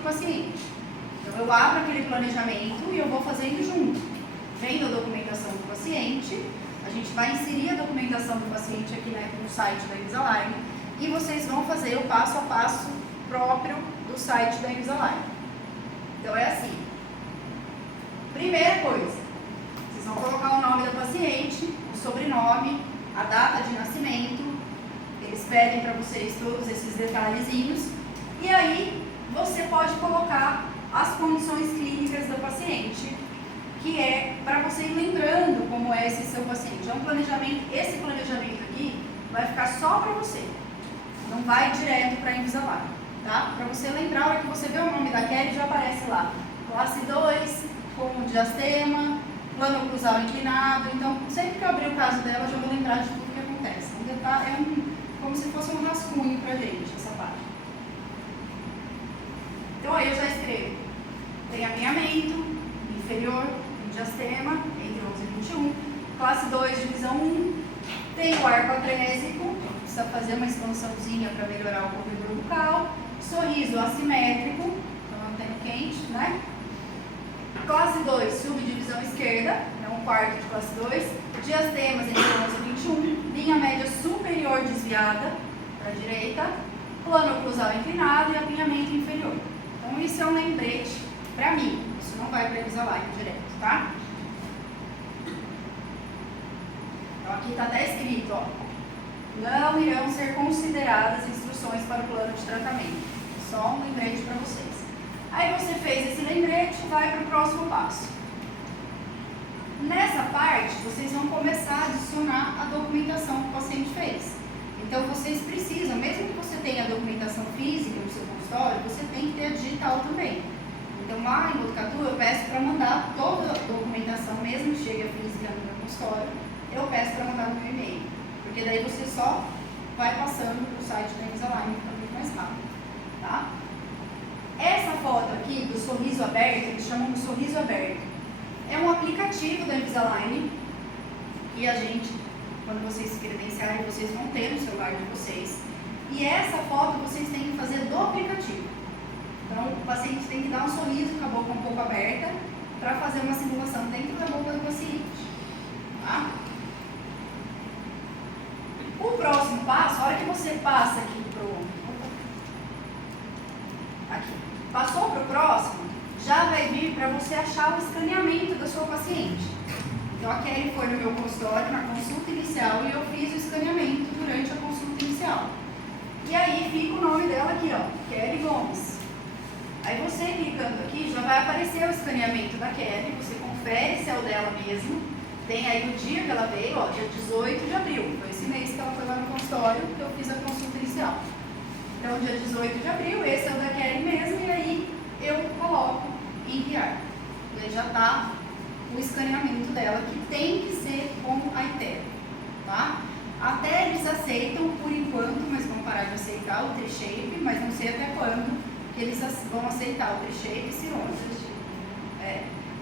do paciente. Então, eu abro aquele planejamento e eu vou fazendo junto. Vendo a documentação do paciente, a gente vai inserir a documentação do paciente aqui, né, no site da Invisalign, e vocês vão fazer o passo a passo próprio do site da Invisalign. Então, é assim. Primeira coisa, vocês vão colocar o nome da paciente, o sobrenome, a data de nascimento, eles pedem para vocês todos esses detalhezinhos, e aí você pode colocar as condições clínicas da paciente, que é para você ir lembrando como é esse seu paciente. É um planejamento, esse planejamento aqui vai ficar só para você, não vai direto para a Invisalign, tá? Para você lembrar, a hora que você vê o nome da Kelly, já aparece lá, classe 2, com diastema, plano oclusal inclinado. Então, sempre que eu abrir o caso dela, eu já vou lembrar de tudo que acontece. Como se fosse um rascunho pra gente, essa parte. Então, aí eu já escrevo. Tem alinhamento, inferior, diastema, entre 11 e 21. Classe 2, divisão 1. Tem o arco atrésico, precisa fazer uma expansãozinha para melhorar o corredor bucal. Sorriso assimétrico, então antena quente, né? Classe 2, subdivisão esquerda, é um quarto de classe 2. Diastemas entre 11 e 21. Linha média superior desviada para a direita. Plano oclusal inclinado e apinhamento inferior. Então, isso é um lembrete para mim. Isso não vai para a Invisalign direto, tá? Então, aqui está até escrito, ó. Não irão ser consideradas instruções para o plano de tratamento. Só um lembrete para vocês. Aí você fez esse lembrete e vai para o próximo passo. Nessa parte, vocês vão começar a adicionar a documentação que o paciente fez. Então, vocês precisam, mesmo que você tenha a documentação física no seu consultório, você tem que ter a digital também. Então, lá em Botucatu, eu peço para mandar toda a documentação, mesmo que chegue a física no meu consultório, eu peço para mandar no meu e-mail. Porque daí você só vai passando para o site da Invisalign, que fica muito mais rápido, tá? Essa foto aqui do sorriso aberto, eles chamam de sorriso aberto, é um aplicativo da Invisalign que a gente, quando vocês se credenciarem, vocês vão ter no celular de vocês. E essa foto vocês têm que fazer do aplicativo. Então, o paciente tem que dar um sorriso com a boca um pouco aberta para fazer uma simulação dentro da boca do paciente, tá? O próximo passo, a hora que você passa aqui passou para o próximo, já vai vir para você achar o escaneamento da sua paciente. Então, a Kelly foi no meu consultório, na consulta inicial, e eu fiz o escaneamento durante a consulta inicial. E aí fica o nome dela aqui, ó, Kelly Gomes. Aí você clicando aqui, já vai aparecer o escaneamento da Kelly, você confere se é o dela mesmo. Tem aí o dia que ela veio, ó, dia 18 de abril, foi esse mês que ela foi lá no consultório que eu fiz a consulta inicial. Então, dia 18 de abril, esse é o da Kelly mesmo, e aí eu coloco enviar. E aí já está o escaneamento dela, que tem que ser com a iTero, tá? Até eles aceitam por enquanto, mas vão parar de aceitar o T-Shape, mas não sei até quando que eles vão aceitar o T-Shape e cirurgias.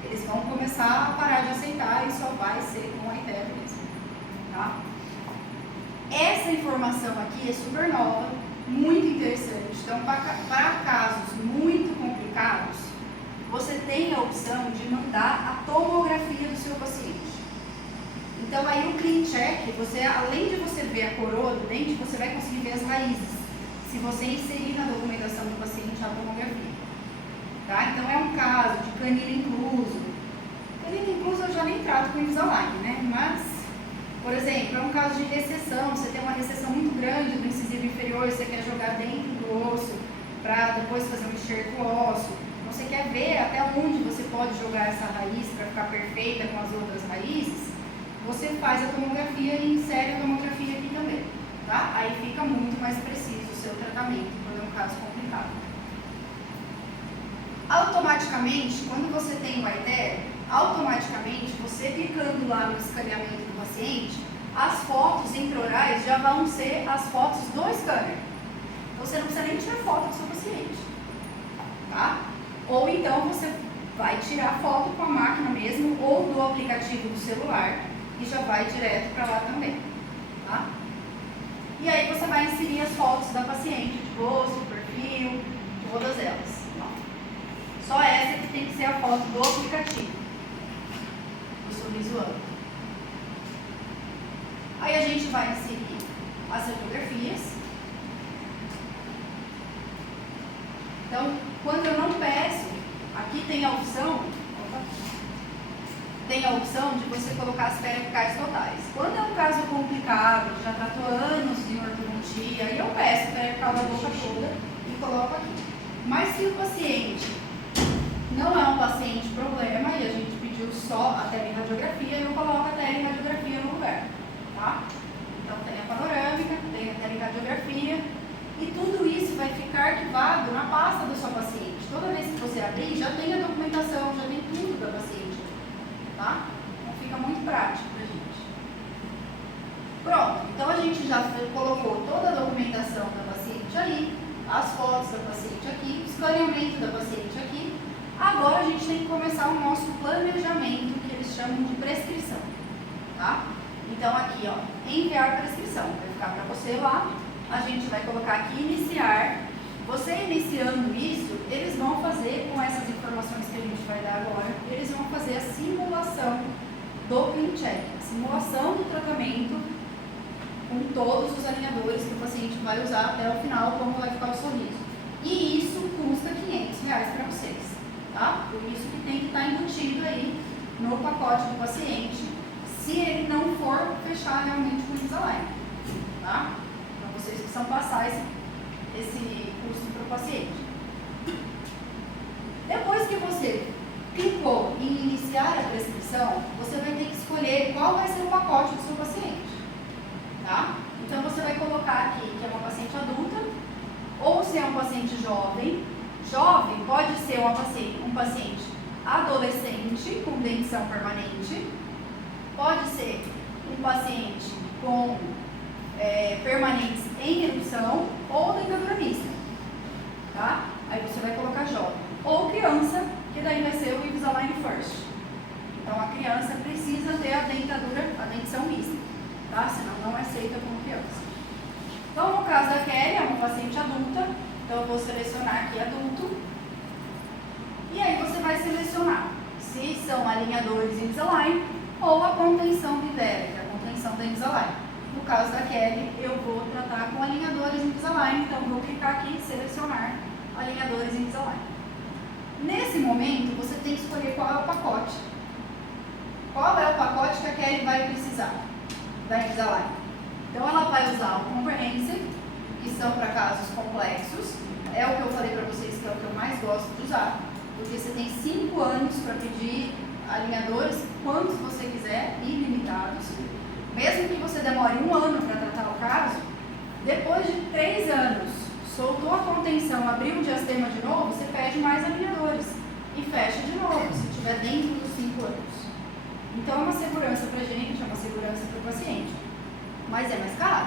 Eles vão começar a parar de aceitar e só vai ser com a iTero mesmo, tá? Essa informação aqui é super nova, muito interessante. Então, para casos muito complicados, você tem a opção de mandar a tomografia do seu paciente. Então, aí o Clean Check, você, além de você ver a coroa do dente, você vai conseguir ver as raízes, se você inserir na documentação do paciente a tomografia. Tá? Então, é um caso de canino incluso. Canino incluso eu já nem trato com Invisalign, né? Mas, por exemplo, é um caso de recessão, você tem uma recessão muito grande do incisivo inferior, você quer jogar dentro do osso para depois fazer um enxerto ósseo. Você quer ver até onde você pode jogar essa raiz para ficar perfeita com as outras raízes, você faz a tomografia e insere a tomografia aqui também, tá? Aí fica muito mais preciso o seu tratamento, quando é um caso complicado. Automaticamente, quando você tem o iTero, automaticamente, você clicando lá no escaneamento do paciente, as fotos intraorais já vão ser as fotos do scanner. Então, você não precisa nem tirar foto do seu paciente, tá? Ou então, você vai tirar foto com a máquina mesmo, ou do aplicativo do celular, e já vai direto para lá também, tá? E aí, você vai inserir as fotos da paciente, de rosto, perfil, todas elas. Ó. ser a foto do aplicativo, do sorriso amplo. Aí a gente vai inserir as fotografias. Então, quando eu não peço, aqui tem a opção de você colocar as peripicais totais. Quando é um caso complicado, já tratou anos de ortodontia, aí eu peço a peripical da boca toda e coloco aqui. Mas se o paciente não é um paciente problema e a gente pediu só a teleradiografia, eu coloco a teleradiografia no lugar, tá? Então tem a panorâmica, tem a teleradiografia e tudo isso vai ficar arquivado na pasta da sua paciente. Toda vez que você abrir, já tem a documentação, já tem tudo da paciente, tá? Então fica muito prático pra gente. Pronto, então a gente já colocou toda a documentação da paciente aí, as fotos da paciente aqui, o escaneamento da paciente aqui. Agora a gente tem que começar o nosso planejamento, que eles chamam de prescrição, tá? Então aqui, ó, enviar prescrição, vai ficar para você lá, a gente vai colocar aqui iniciar. Você iniciando isso, eles vão fazer, com essas informações que a gente vai dar agora, eles vão fazer a simulação do ClinCheck, a simulação do tratamento com todos os alinhadores que o paciente vai usar até o final, como vai ficar o sorriso. E isso custa R$500 para vocês, tá? Por isso que tem que estar embutido aí no pacote do paciente, se ele não for fechar realmente com o Invisalign, tá? Então vocês precisam passar esse custo para o paciente. Depois que você clicou em iniciar a prescrição, você vai ter que escolher qual vai ser o pacote do seu paciente, tá? Então você vai colocar aqui que é uma paciente adulta, ou se é um paciente jovem. Jovem pode ser um paciente adolescente com dentição permanente, pode ser um paciente com permanentes em erupção ou dentadura mista, tá? Aí você vai colocar jovem. Ou criança, que daí vai ser o Invisalign First. Então a criança precisa ter a dentição mista, tá? Senão não é aceita como criança. Então no caso da Kelly, é uma paciente adulta, então eu vou selecionar aqui adulto. E aí você vai selecionar se são alinhadores Invisalign ou a contenção bivérica, a contenção da Invisalign. No caso da Kelly, eu vou tratar com alinhadores Invisalign, então vou clicar aqui em selecionar alinhadores Invisalign. Nesse momento, você tem que escolher qual é o pacote. Qual é o pacote que a Kelly vai precisar da Invisalign? Então ela vai usar o Comprehensive, que são para casos complexos. É o que eu falei para vocês que é o que eu mais gosto de usar, porque você tem 5 anos para pedir alinhadores, quantos você quiser, ilimitados. Mesmo que você demore 1 ano para tratar o caso, depois de 3 anos, soltou a contenção, abriu o diastema de novo, você pede mais alinhadores e fecha de novo, se estiver dentro dos 5 anos. Então é uma segurança para a gente, é uma segurança para o paciente, mas é mais caro.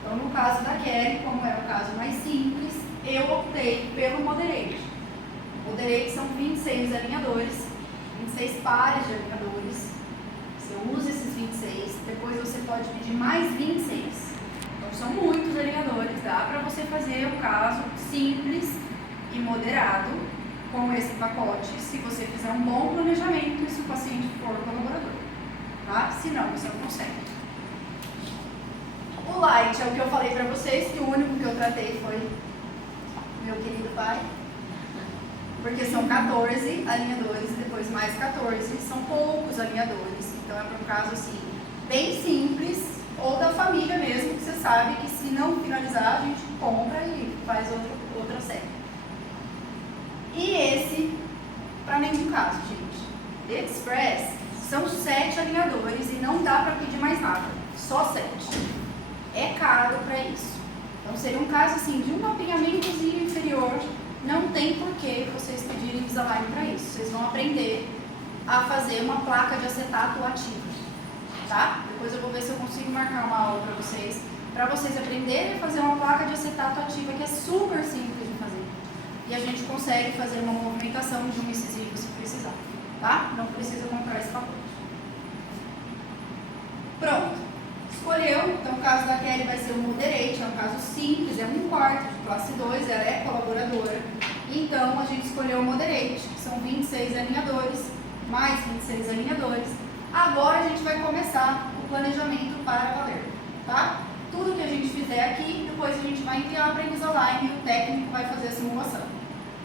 Então no caso da Kelly, como é o caso mais simples, eu optei pelo Moderate. Moderate são 26 alinhadores, 26 pares de alinhadores. Você usa esses 26, depois você pode pedir mais 26. Então são muitos alinhadores, dá para você fazer um caso simples e moderado com esse pacote, se você fizer um bom planejamento e se o paciente for colaborador, tá? Se não, você não consegue. O Light é o que eu falei para vocês, que o único que eu tratei foi meu querido pai, porque são 14 alinhadores e depois mais 14, são poucos alinhadores, então é para um caso assim, bem simples, ou da família mesmo, que você sabe que se não finalizar, a gente compra e faz outra série. E esse, para nenhum caso, gente. Express são 7 alinhadores e não dá para pedir mais nada, só 7. É caro para isso. Então seria um caso assim, de um mapeamentozinho inferior, não tem porquê vocês pedirem Invisalign para isso. Vocês vão aprender a fazer uma placa de acetato ativa, tá? Depois eu vou ver se eu consigo marcar uma aula para vocês aprenderem a fazer uma placa de acetato ativa, que é super simples de fazer. E a gente consegue fazer uma movimentação de um incisivo se precisar, tá? Não precisa comprar esse pacote. Pronto. Escolheu, então o caso da Kelly vai ser o Moderate, é um caso simples, é 1/4 de classe 2, ela é colaboradora. Então, a gente escolheu o Moderate, que são 26 alinhadores, mais 26 alinhadores. Agora, a gente vai começar o planejamento para valer, tá? Tudo que a gente fizer aqui, depois a gente vai enviar para a Invisalign e o técnico vai fazer a simulação,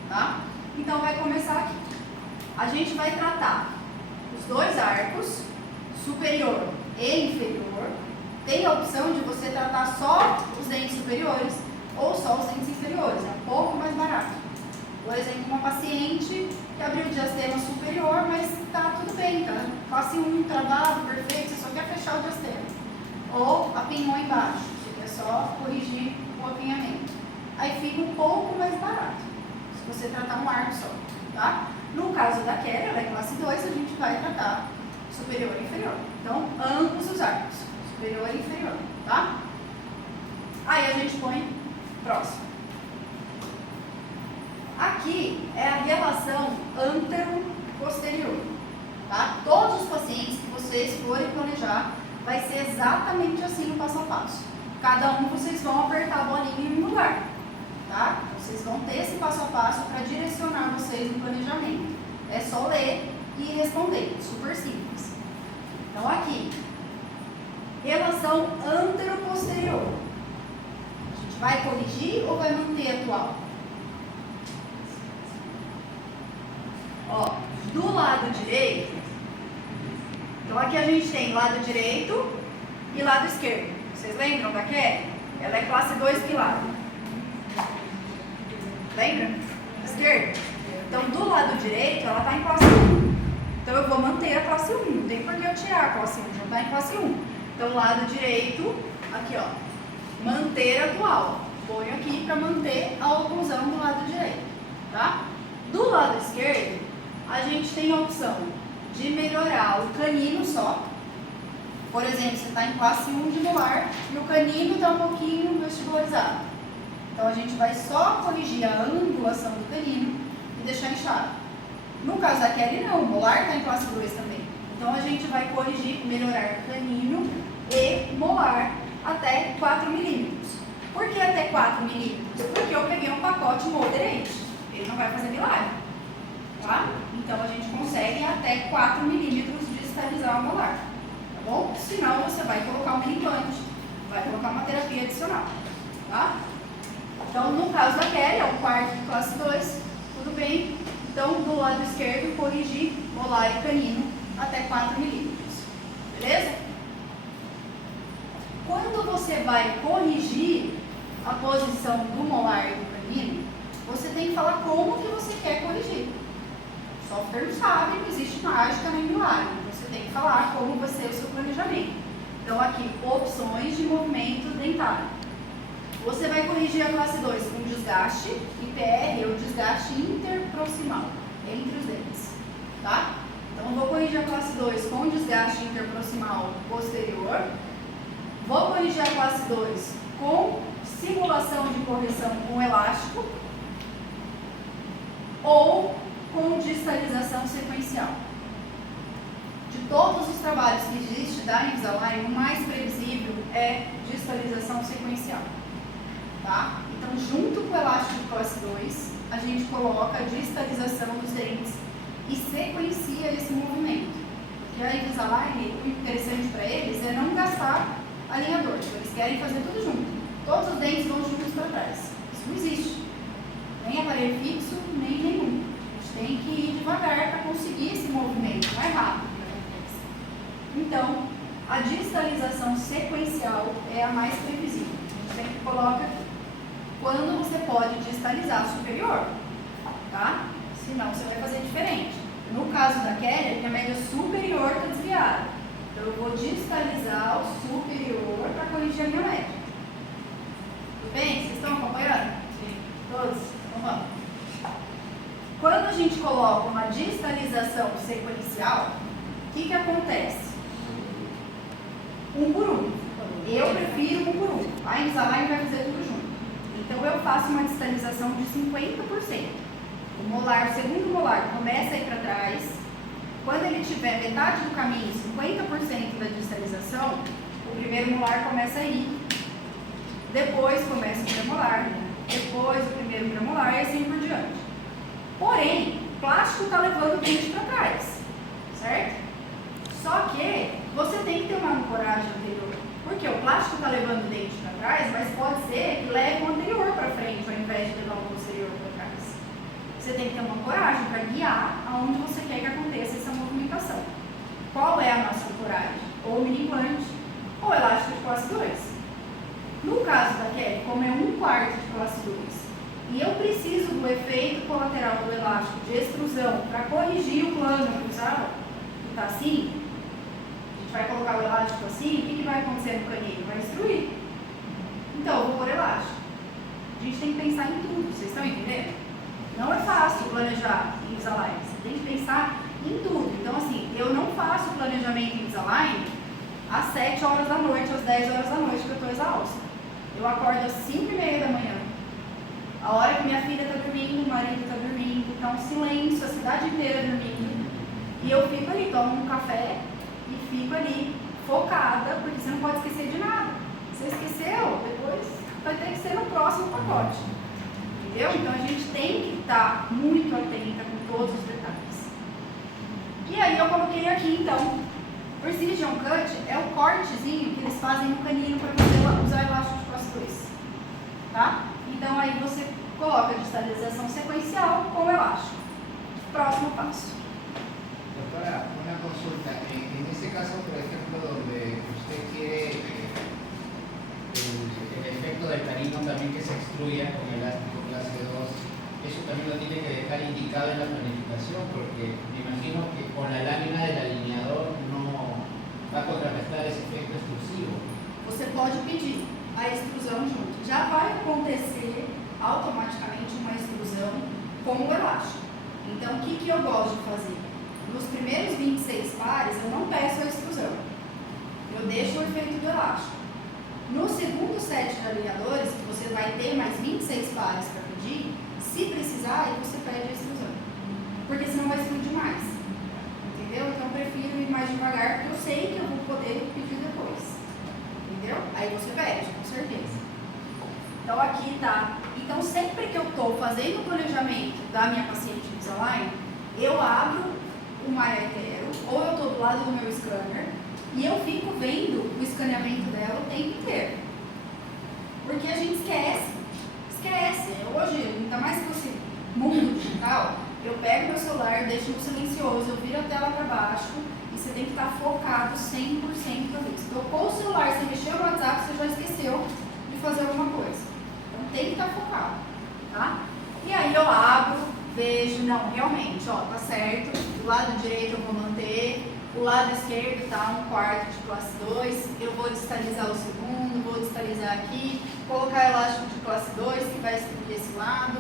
tá? Então, vai começar aqui. A gente vai tratar os dois arcos, superior e inferior. Tem a opção de você tratar só os dentes superiores ou só os dentes inferiores, é um pouco mais barato. Por exemplo, uma paciente que abriu o diastema superior, mas tá tudo bem, tá? Classe 1, travado, perfeito, você só quer fechar o diastema. Ou apinhou embaixo, você quer só corrigir o apinhamento. Aí fica um pouco mais barato, se você tratar um arco só, tá? No caso da Kelly, ela é classe 2, a gente vai tratar superior e inferior. Então, ambos os arcos, superior e inferior, tá? Aí a gente põe próximo. Aqui é a relação antero-posterior, tá? Todos os pacientes que vocês forem planejar, vai ser exatamente assim o passo a passo. Cada um vocês vão apertar a bolinha em um lugar, tá? Vocês vão ter esse passo a passo para direcionar vocês no planejamento. É só ler e responder, super simples. Então aqui, relação antero-posterior. A gente vai corrigir ou vai manter atual? Ó, do lado direito, então aqui a gente tem lado direito e lado esquerdo. Vocês lembram da Kelly? Ela é classe 2 pilar. Lembra? Esquerdo. Então, do lado direito, ela está em classe 1. Então, eu vou manter a classe 1. Não tem por que eu tirar a classe 1, já está em classe 1. Então, lado direito, aqui ó, manter atual. Ponho aqui para manter a oclusão do lado direito, tá? Do lado esquerdo, a gente tem a opção de melhorar o canino só. Por exemplo, você está em classe 1 de molar e o canino está um pouquinho vestibularizado. Então, a gente vai só corrigir a angulação do canino e deixar inchado. No caso da Kelly, não, o molar está em classe 2 também. Então, a gente vai corrigir, melhorar canino e molar até 4 milímetros. Por que até 4 milímetros? Porque eu peguei um pacote Moderate. Ele não vai fazer milagre, tá? Então, a gente consegue até 4 milímetros distalizar o molar, tá bom? Senão, você vai colocar um implante, vai colocar uma terapia adicional, tá? Então, no caso da Kelly, é o quarto de classe 2, tudo bem. Então, do lado esquerdo, corrigir molar e canino até 4 milímetros, beleza? Quando você vai corrigir a posição do molar e do canino, você tem que falar como que você quer corrigir. O software não sabe, não existe mágica nem milagre. Você tem que falar como vai ser o seu planejamento. Então, aqui, opções de movimento dentário. Você vai corrigir a classe 2 com desgaste, IPR, ou desgaste interproximal, entre os dentes, tá? Então, eu vou corrigir a classe 2 com desgaste interproximal posterior. Vou corrigir a classe 2 com simulação de correção com elástico ou com distalização sequencial. De todos os trabalhos que existe da Invisalign, o mais previsível é distalização sequencial. Tá? Então, junto com o elástico de classe 2, a gente coloca a distalização dos dentes e sequencia esse movimento. Porque a Invisalign, o interessante para eles é não gastar alinhador. Eles querem fazer tudo junto. Todos os dentes vão juntos para trás. Isso não existe. Nem aparelho fixo, nem nenhum. A gente tem que ir devagar para conseguir esse movimento mais rápido. Então, a distalização sequencial é a mais previsível. A gente sempre coloca quando você pode distalizar superior, tá? Senão você vai fazer diferente. No caso da Kelly, a média superior está desviada. Então, eu vou distalizar o superior para corrigir a minha média. Tudo bem? Vocês estão acompanhando? Sim. Todos? Então vamos. Quando a gente coloca uma distalização sequencial, o que acontece? Um por um. Eu prefiro um por um. A Invisalign vai fazer tudo junto. Então, eu faço uma distalização de 50%. O molar, o segundo molar começa a ir para trás. Quando ele tiver metade do caminho, 50% da distalização, o primeiro molar começa a ir. Depois começa o premolar. Depois o primeiro premolar e assim por diante. elástico está levando o dente para trás, certo? Só que você tem que ter uma ancoragem anterior. Porque o plástico está levando o dente para trás, mas pode ser que leve o anterior para frente, ao invés de levar o posterior para trás. Você tem que ter uma ancoragem para guiar aonde você quer que aconteça essa movimentação. Qual é a nossa ancoragem? Ou mini implante, ou elástico de classe 2. No caso da Kelly, como é 1/4 de classe 2, e eu preciso do efeito colateral do elástico de extrusão para corrigir o plano cruzado, que está assim, a gente vai colocar o elástico assim, o que vai acontecer no canino? Vai destruir. Então, eu vou pôr elástico. A gente tem que pensar em tudo, vocês estão entendendo? Não é fácil planejar Invisalign, você tem que pensar em tudo. Então, assim, eu não faço planejamento Invisalign às 7 horas da noite, às 10 horas da noite, que eu estou exausta. Eu acordo às 5:30 da manhã. A hora que minha filha está dormindo, o marido está dormindo, está um silêncio, a cidade inteira dormindo. E eu fico ali, tomo um café e fico ali, focada, porque você não pode esquecer de nada. Você esqueceu, depois vai ter que ser no próximo pacote. Entendeu? Então a gente tem que estar muito atenta com todos os detalhes. E aí eu coloquei aqui então, Precision Cut é o cortezinho que eles fazem no canino para você usar elástico de classe 2. Tá? Então aí você coloca a distalização sequencial com elástico. Próximo passo. Doctora, una consulta. En ese caso, por ejemplo, donde usted quiere el efecto del canino también que se extruya con elástico clase 2, eso también lo tiene que dejar indicado en la planificación, porque me imagino que con la lámina del alineador no va a contrarrestar ese efecto extrusivo. Você pode pedir a extrusão junto. Já vai acontecer automaticamente uma extrusão com o elástico. Então, o que eu gosto de fazer? Nos primeiros 26 pares, eu não peço a extrusão. Eu deixo o efeito do elástico. No segundo set de alinhadores, que você vai ter mais 26 pares para pedir, se precisar, aí você pede a extrusão. Porque senão vai explodir mais. Entendeu? Então, eu prefiro ir mais devagar, porque eu sei que eu vou poder pedir depois. Entendeu? Aí você pede, com certeza. Então, aqui tá. Então, sempre que eu estou fazendo o planejamento da minha paciente Invisalign, eu abro o MyAetero, ou eu estou do lado do meu scanner, e eu fico vendo o escaneamento dela o tempo inteiro. Porque a gente esquece. Esquece. Hoje, ainda mais que esse mundo digital, eu pego meu celular, deixo no silencioso, eu viro a tela para baixo, e você tem que estar focado 100% ali. Se tocou o celular, você mexeu no WhatsApp, você já esqueceu de fazer alguma coisa. Então tem que estar focado, tá? E aí eu abro, vejo, não, realmente, ó, tá certo, do lado direito eu vou manter, o lado esquerdo tá 1/4 de classe 2, eu vou distalizar o segundo, vou distalizar aqui, colocar elástico de classe 2, que vai estender desse lado,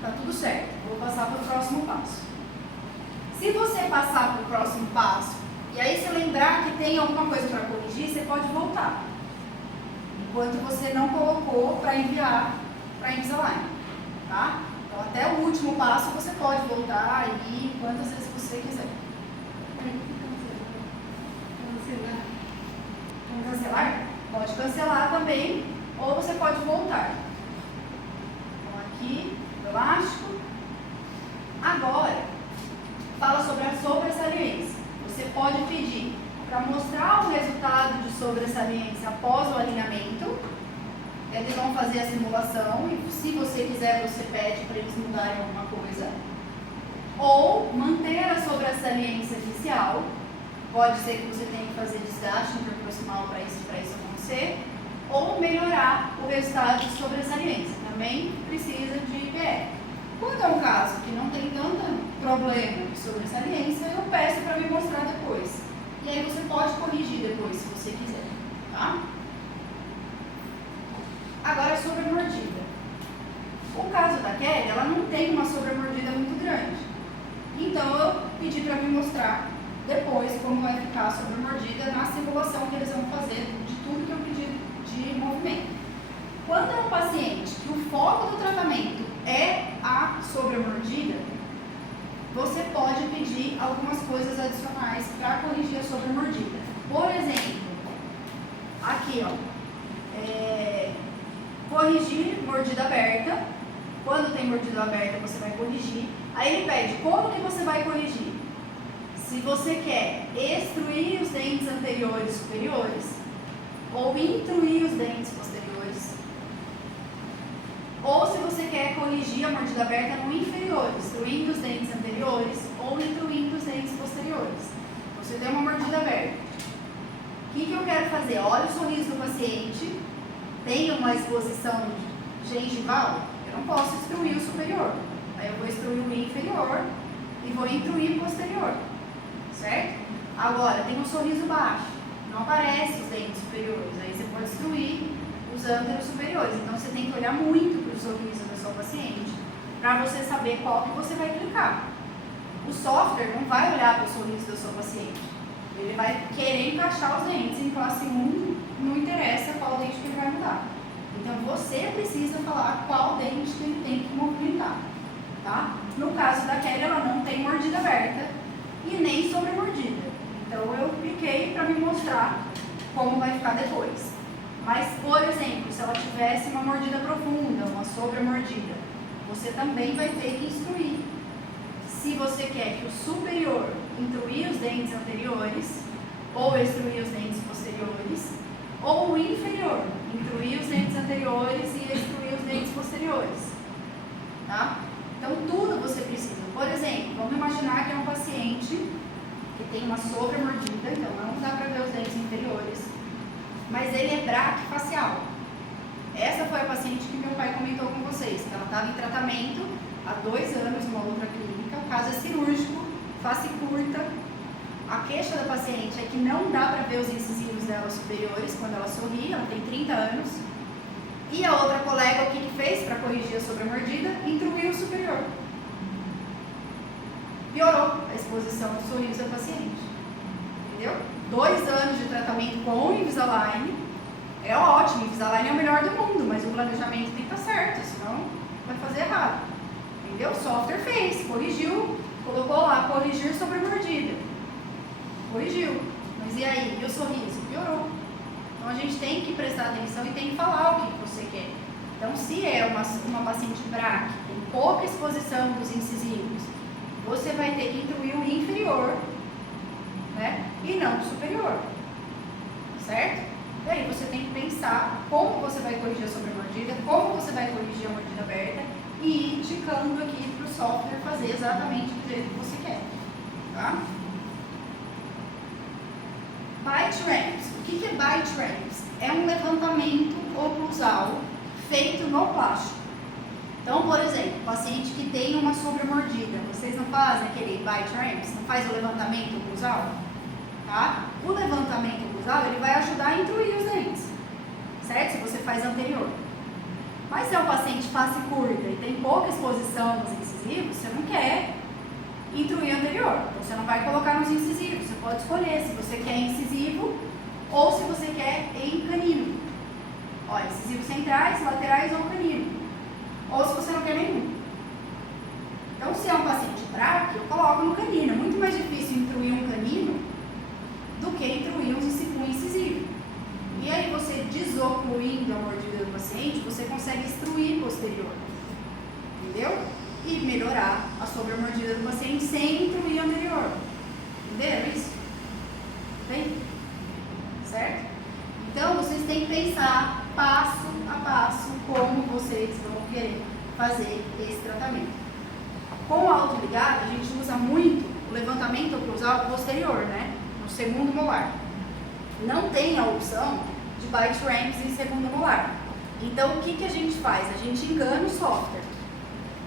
tá tudo certo. Vou passar para o próximo passo. Se você passar para o próximo passo, e aí você lembrar que tem alguma coisa para corrigir, você pode voltar. Enquanto você não colocou para enviar para Invisalign, tá? Então, até o último passo, você pode voltar aí quantas vezes você quiser. Cancelar? Pode cancelar também, ou você pode voltar. Então, aqui, elástico. Agora, fala sobre a sobressalência. Você pode pedir para mostrar o resultado de sobressalência após o alinhamento. Eles vão fazer a simulação e, se você quiser, você pede para eles mudarem alguma coisa. Ou manter a sobressalência inicial. Pode ser que você tenha que fazer desgaste interproximal para isso acontecer. Ou melhorar o resultado de sobressalência. Também precisa de IPE. Quando é um caso que não tem tanto problema de sobressalência, eu peço para me mostrar depois. E aí você pode corrigir depois, se você quiser, tá? Agora, sobre a mordida. O caso da Kelly, ela não tem uma sobremordida muito grande. Então, eu pedi para me mostrar depois como vai ficar a sobremordida na simulação que eles vão fazer de tudo que eu pedi de movimento. Quando é um paciente que o foco do tratamento é a sobremordida, você pode pedir algumas coisas adicionais para corrigir a sobremordida. Por exemplo, aqui, ó, corrigir mordida aberta. Quando tem mordida aberta, você vai corrigir. Aí ele pede, como que você vai corrigir? Se você quer extruir os dentes anteriores superiores, ou intruir os dentes posteriores, ou se você quer corrigir a mordida aberta no inferior, extruindo os dentes anteriores ou intruindo os dentes posteriores. Você tem uma mordida aberta. O que eu quero fazer? Olha o sorriso do paciente, tem uma exposição gengival, eu não posso extruir o superior. Aí eu vou extruir o inferior e vou intruir o posterior, certo? Agora, tem um sorriso baixo, não aparece os dentes superiores, aí você pode extruir os ânteros superiores. Então você tem que olhar muito para o sorriso da sua paciente para você saber qual que você vai aplicar. O software não vai olhar para o sorriso da sua paciente, ele vai querer encaixar os dentes em classe 1, não interessa qual dente que ele vai mudar. Então você precisa falar qual dente que ele tem que movimentar, tá? No caso da Kelly, ela não tem mordida aberta e nem sobremordida, então eu apliquei para me mostrar como vai ficar depois. Mas, por exemplo, se ela tivesse uma mordida profunda, uma sobremordida, você também vai ter que instruir. Se você quer que o superior intruir os dentes anteriores, ou extruir os dentes posteriores, ou o inferior intruir os dentes anteriores e extruir os dentes posteriores, tá? Então, tudo você precisa. Por exemplo, vamos imaginar que é um paciente que tem uma sobremordida, então não dá para ver os dentes inferiores, mas ele é braquifacial. Essa foi a paciente que meu pai comentou com vocês, que ela estava em tratamento há 2 anos numa outra clínica, o caso é cirúrgico, face curta. A queixa da paciente é que não dá para ver os incisivos dela superiores quando ela sorri, ela tem 30 anos. E a outra colega, o que fez para corrigir a sobremordida? Intruiu o superior. Piorou a exposição do sorriso da paciente. Entendeu? 2 anos de tratamento com o Invisalign é ótimo, o Invisalign é o melhor do mundo, mas o planejamento tem que estar certo, senão vai fazer errado. Entendeu? O software fez, corrigiu, colocou lá, corrigir sobremordida. Corrigiu. Mas e aí? E o sorriso? Piorou. Então a gente tem que prestar atenção e tem que falar o que você quer. Então, se é uma paciente braque, tem pouca exposição dos incisivos, você vai ter que intruir o inferior, né? E não o superior. Certo? E aí você tem que pensar como você vai corrigir a sobremordida, como você vai corrigir a mordida aberta e ir indicando aqui para o software fazer exatamente do jeito que você quer. Tá? Bite ramps. O que é bite ramps? É um levantamento oclusal feito no plástico. Então, por exemplo, paciente que tem uma sobremordida, vocês não fazem aquele bite ramps? Não faz o levantamento oclusal? Tá? O levantamento oclusal, ele vai ajudar a intruir os dentes, certo? Se você faz anterior. Mas se é um paciente face curta e tem pouca exposição nos incisivos, você não quer intruir anterior. Então, você não vai colocar nos incisivos. Você pode escolher se você quer incisivo ou se você quer em canino. Ó, incisivos centrais, laterais ou canino. Ou se você não quer nenhum. Então, se é um paciente braque, eu coloco no canino. É muito mais difícil intruir um canino do que intruir um incisivo. E aí, você desocluindo a mordida do paciente, você consegue extruir posterior. Entendeu? E melhorar a sobremordida do paciente sem intruir anterior. Entenderam isso? Bem? Certo? Então, vocês têm que pensar passo a passo como vocês vão querer fazer esse tratamento. Com o autoligado, a gente usa muito o levantamento oclusal posterior, né? No segundo molar. Não tem a opção de bite ramps em segundo molar. Então, o que a gente faz? A gente engana o software.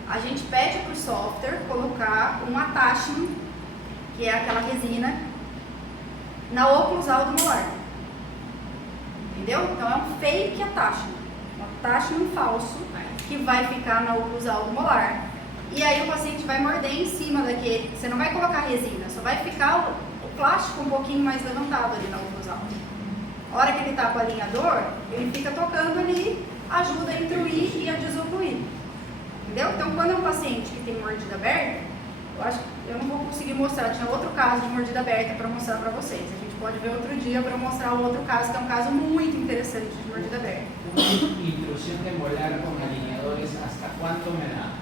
A gente pede para o software colocar um attachment, que é aquela resina, na oclusal do molar. Entendeu? Então é um fake attachment. Um attachment falso que vai ficar na oclusal do molar. E aí o paciente vai morder em cima daquele. Você não vai colocar resina, só vai ficar o plástico um pouquinho mais levantado ali na oclusal. A hora que ele está com o alinhador, ele fica tocando ali, ajuda a intruir e a desocluir. Entendeu? Então, quando é um paciente que tem mordida aberta, eu acho que eu não vou conseguir mostrar. Tinha outro caso de mordida aberta para mostrar para vocês. A gente pode ver outro dia para mostrar o outro caso, que é um caso muito interessante de mordida aberta. Intrusión de molar con alineadores, ¿hasta cuánto me da?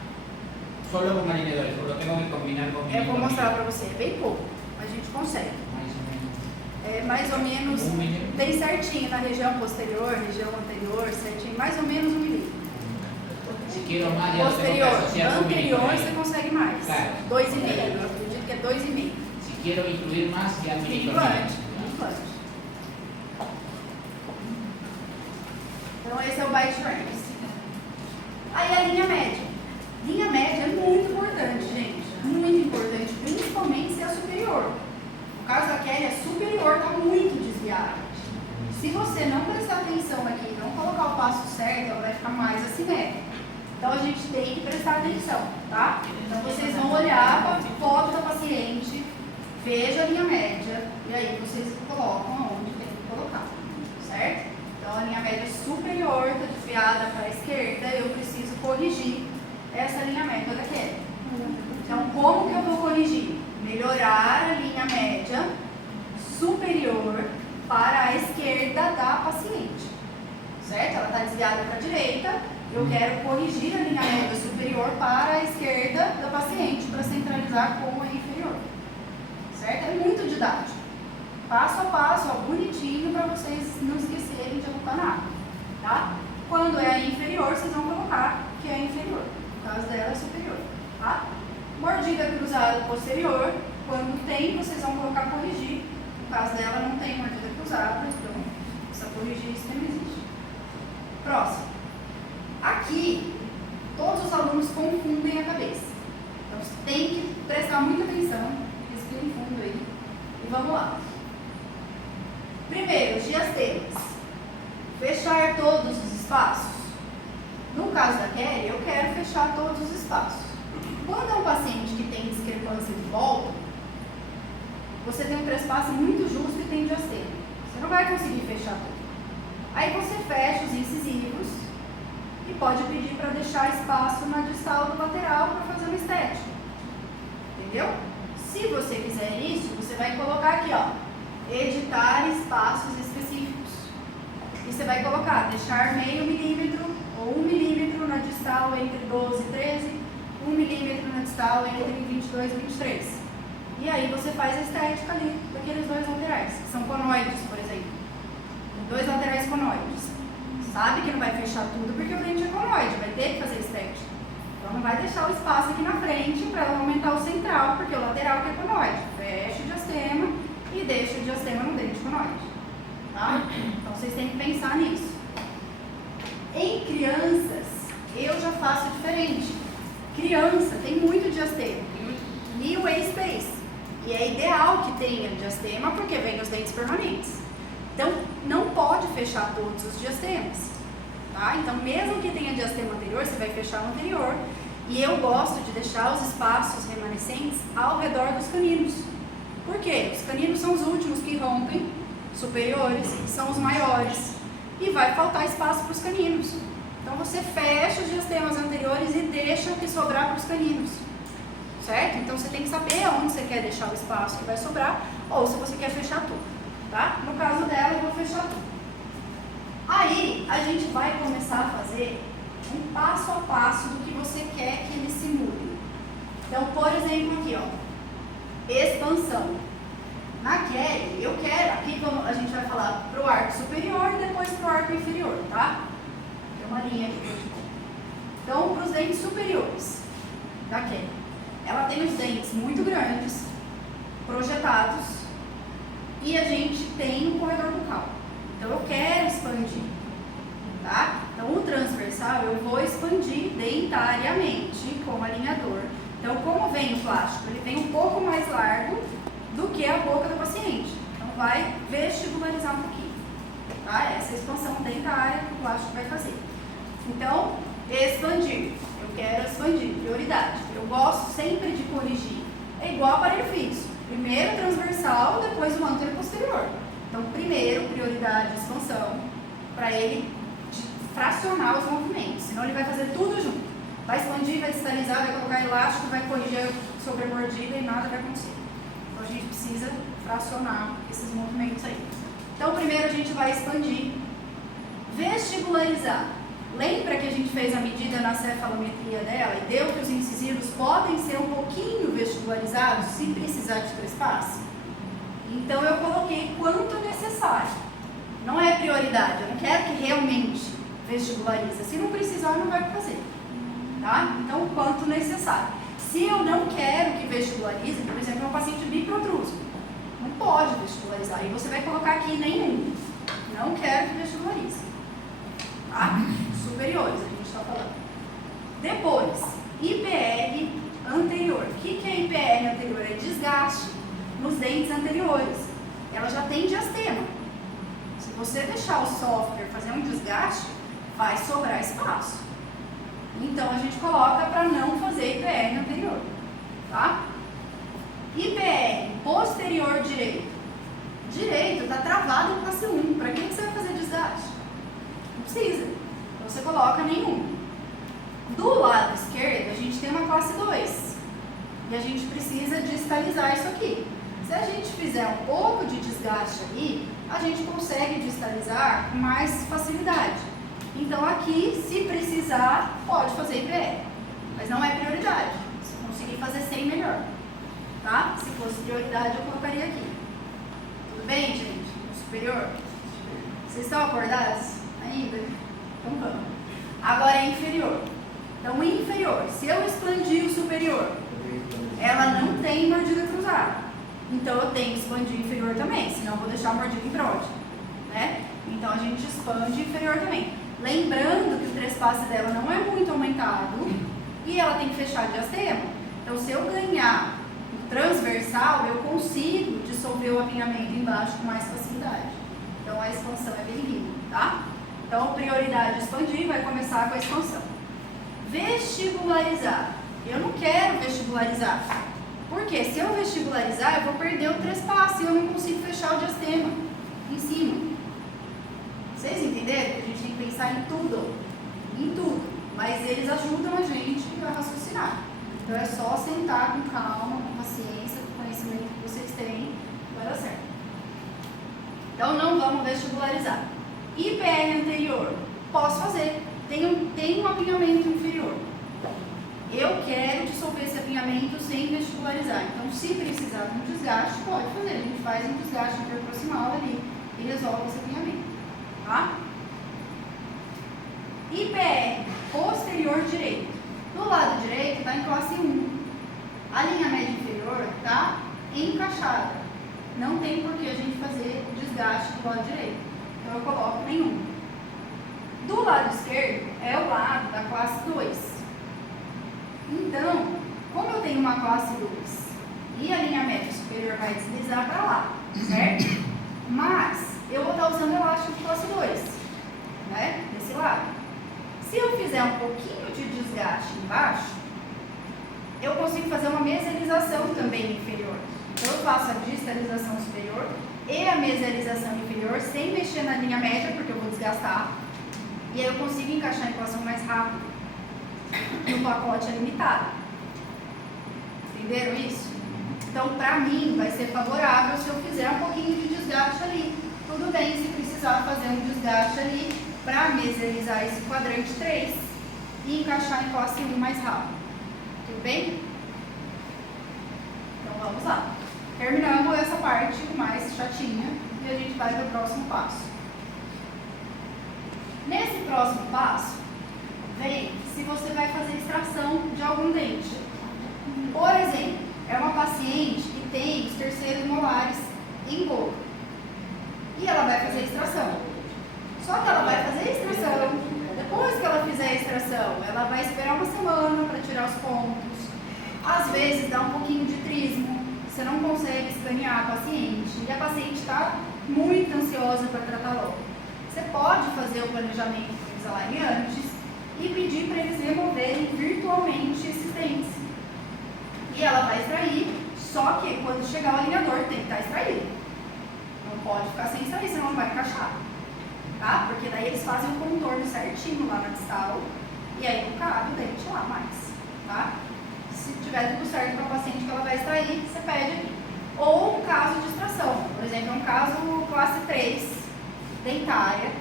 Solo con alineadores, o lo tengo que combinar con Eu vou mostrar para você, é bem pouco, mas a gente consegue. É mais ou menos, tem certinho na região posterior, região anterior, certinho, mais ou menos 1 milímetro. Se quero mais, já Posterior, tenho que associar com anterior milímetro. você consegue mais. Claro. 2,5, eu acredito que é 2,5. Si quiero incluir más, ya milímetro. Implante. Então esse é o bite range. Aí a linha média. Linha média é muito importante, gente. Muito importante, principalmente se é superior. No caso da Kelly, é superior, está muito desviada. Se você não prestar atenção aqui, não colocar o passo certo, ela vai ficar mais assimétrica. Então a gente tem que prestar atenção, tá? Então vocês vão olhar para a foto da paciente, veja a linha média e aí vocês colocam aonde tem que colocar, certo? Então a linha média superior está desviada para a esquerda, eu preciso corrigir essa linha média da Kelly. Então como que eu vou corrigir? Melhorar a linha média superior para a esquerda da paciente, certo? Ela está desviada para a direita, eu quero corrigir a linha média superior para a esquerda da paciente para centralizar com a inferior, certo? É muito didático, passo a passo, ó, bonitinho para vocês não esquecerem de anotar nada, tá? Quando é a inferior, vocês vão colocar que é a inferior, no caso dela é superior, tá? Mordida cruzada posterior, quando tem, vocês vão colocar corrigir. No caso dela, não tem mordida cruzada, então essa corrigir isso não existe. Próximo. Aqui, todos os alunos confundem a cabeça. Então, você tem que prestar muita atenção, respira em fundo aí, e vamos lá. Primeiro, os diastemas. Fechar todos os espaços. No caso da Kelly, eu quero fechar todos os espaços. Quando é um paciente que tem discrepância de volta, você tem um trespasse muito justo e tem diastema. Você não vai conseguir fechar tudo. Aí você fecha os incisivos e pode pedir para deixar espaço na distal do lateral para fazer uma estética. Entendeu? Se você fizer isso, você vai colocar aqui, ó, editar espaços específicos. E você vai colocar, deixar meio milímetro ou 1 milímetro na distal entre 12 e 13, 1 milímetro na distal entre 22 e 23. E aí você faz a estética ali, daqueles dois laterais, que são conoides, por exemplo. Dois laterais conoides. Sabe que não vai fechar tudo porque o dente é conoide, vai ter que fazer estética. Então não vai deixar o espaço aqui na frente para ela aumentar o central, porque o lateral que é conoide. Fecha o diastema e deixa o diastema no dente conoide. Tá? Então vocês têm que pensar nisso. Em crianças, eu já faço diferente. Criança tem muito diastema, e o A-space. E é ideal que tenha diastema porque vem os dentes permanentes. Então, não pode fechar todos os diastemas. Tá? Então, mesmo que tenha diastema anterior, você vai fechar o anterior. E eu gosto de deixar os espaços remanescentes ao redor dos caninos. Por quê? Os caninos são os últimos que rompem, superiores, são os maiores. E vai faltar espaço para os caninos. Então você fecha os diastemas anteriores e deixa o que sobrar para os caninos, certo? Então você tem que saber aonde você quer deixar o espaço que vai sobrar ou se você quer fechar tudo, tá? No caso dela eu vou fechar tudo. Aí a gente vai começar a fazer um passo a passo do que você quer que ele simule. Então, por exemplo, aqui, ó, expansão. Na Kelly, eu quero, aqui a gente vai falar para o arco superior e depois para o arco inferior, tá? Uma linha aqui. Então, para os dentes superiores da Kelly, ela tem os dentes muito grandes, projetados, e a gente tem um corredor bucal. Então, eu quero expandir, tá? Então, o transversal eu vou expandir dentariamente com o alinhador. Então, como vem o plástico? Ele vem um pouco mais largo do que a boca do paciente. Então, vai vestibularizar um pouquinho, tá? Essa expansão dentária que o plástico vai fazer. Então, expandir. Eu quero expandir, prioridade. Eu gosto sempre de corrigir. É igual aparelho fixo. Primeiro transversal, depois o anterior posterior. Então, primeiro, prioridade, expansão, para ele fracionar os movimentos. Senão ele vai fazer tudo junto. Vai expandir, vai distalizar, vai colocar elástico, vai corrigir sobre a mordida e nada vai acontecer. Então, a gente precisa fracionar esses movimentos aí. Então, primeiro a gente vai expandir. Vestibularizar. Lembra que a gente fez a medida na cefalometria dela e deu que os incisivos podem ser um pouquinho vestibularizados se precisar de trespasse? Então eu coloquei quanto necessário. Não é prioridade, eu não quero que realmente vestibularize. Se não precisar, não vai fazer. Tá? Então, o quanto necessário. Se eu não quero que vestibularize, por exemplo, um paciente biprotruso, não pode vestibularizar. E você vai colocar aqui nenhum. Não quero que vestibularize. Tá? Superiores, a gente está falando. Depois, IPR anterior. O que é IPR anterior? É desgaste nos dentes anteriores. Ela já tem diastema. Se você deixar o software fazer um desgaste, vai sobrar espaço. Então, a gente coloca para não fazer IPR anterior. Tá? IPR posterior direito. Direito está travado em classe 1. Para que você vai fazer desgaste? Não precisa. Então, você coloca nenhum. Do lado esquerdo, a gente tem uma classe 2. E a gente precisa distalizar isso aqui. Se a gente fizer um pouco de desgaste ali, a gente consegue distalizar com mais facilidade. Então, aqui, se precisar, pode fazer IPR. Mas não é prioridade. Se conseguir fazer 100, melhor. Tá? Se fosse prioridade, eu colocaria aqui. Tudo bem, gente? No superior? Vocês estão acordados ainda? Então, vamos. Agora é inferior. Então, inferior. Se eu expandir o superior, ela não tem mordida cruzada. Então, eu tenho que expandir o inferior também, senão eu vou deixar a mordida em brode. Né? Então, a gente expande o inferior também. Lembrando que o trespasse dela não é muito aumentado e ela tem que fechar diastema. Então, se eu ganhar o transversal, eu consigo dissolver o apinhamento embaixo com mais facilidade. Então, a expansão é bem-vinda, tá? Então, a prioridade de expandir vai começar com a expansão. Vestibularizar. Eu não quero vestibularizar. Porque se eu vestibularizar, eu vou perder o trespasse e eu não consigo fechar o diastema em cima. Vocês entenderam? A gente tem que pensar em tudo. Em tudo. Mas eles ajudam a gente a raciocinar. Então é só sentar com calma, com paciência, com o conhecimento que vocês têm, vai dar certo. Então não vamos vestibularizar. IPR anterior, posso fazer. Tem um apinhamento inferior. Eu quero dissolver esse apinhamento sem vestibularizar. Então, se precisar de um desgaste, pode fazer. A gente faz um desgaste interproximal ali e resolve esse apinhamento. Tá? IPR, posterior direito. Do lado direito está em classe 1. A linha média inferior está encaixada. Não tem por que a gente fazer desgaste do lado direito. Então, eu coloco nenhum. Do lado esquerdo é o lado da classe 2. Então, como eu tenho uma classe 2 e a linha média superior vai deslizar para lá, certo? Mas eu vou estar usando elástico de classe 2, né? Desse lado. Se eu fizer um pouquinho de desgaste embaixo, eu consigo fazer uma mesialização também inferior. Então, eu faço a distalização superior e a mesialização inferior sem mexer na linha média, porque eu vou desgastar. E aí eu consigo encaixar a equação mais rápido. E o pacote é limitado. Entenderam isso? Então, para mim, vai ser favorável se eu fizer um pouquinho de desgaste ali. Tudo bem se precisar fazer um desgaste ali para mesializar esse quadrante 3 e encaixar em classe 1 mais rápido. Tudo bem? Então, vamos lá. Terminamos essa parte mais chatinha e a gente vai para o próximo passo. Nesse próximo passo, vem se você vai fazer extração de algum dente. Por exemplo, é uma paciente que tem os terceiros molares em boca. E ela vai fazer extração. Só que ela vai fazer extração. Depois que ela fizer a extração, ela vai esperar uma semana para tirar os pontos. Às vezes dá um pouquinho de trismo. Você não consegue escanear a paciente. E a paciente está muito ansiosa para tratar logo. Você pode fazer o planejamento do Invisalign antes e pedir para eles removerem virtualmente esses dentes. E ela vai extrair, só que quando chegar o alinhador tem que estar extraído. Não pode ficar sem extrair, senão não vai encaixar. Tá? Porque daí eles fazem o contorno certinho lá na distal e aí não cabe o dente lá mais. Tá? Se tiver tudo certo para a paciente que ela vai extrair, você pede aqui. Ou um caso de extração. Por exemplo, um caso classe 3, dentária,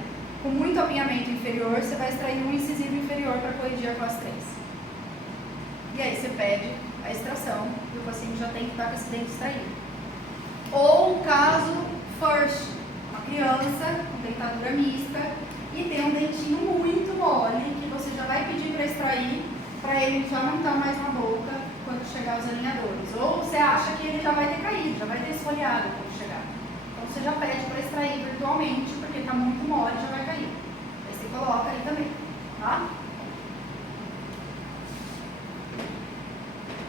com muito apinhamento inferior, você vai extrair um incisivo inferior para corrigir a classe 3. E aí você pede a extração e o paciente já tem que estar com esse dente extraído. Ou um caso first, uma criança com dentadura mista e tem um dentinho muito mole que você já vai pedir para extrair, para ele já não estar mais na boca quando chegar os alinhadores. Ou você acha que ele já vai ter caído, já vai ter esfoliado quando chegar. Então você já pede para extrair virtualmente, porque está muito mole e já vai cair. Aí você coloca aí também, tá?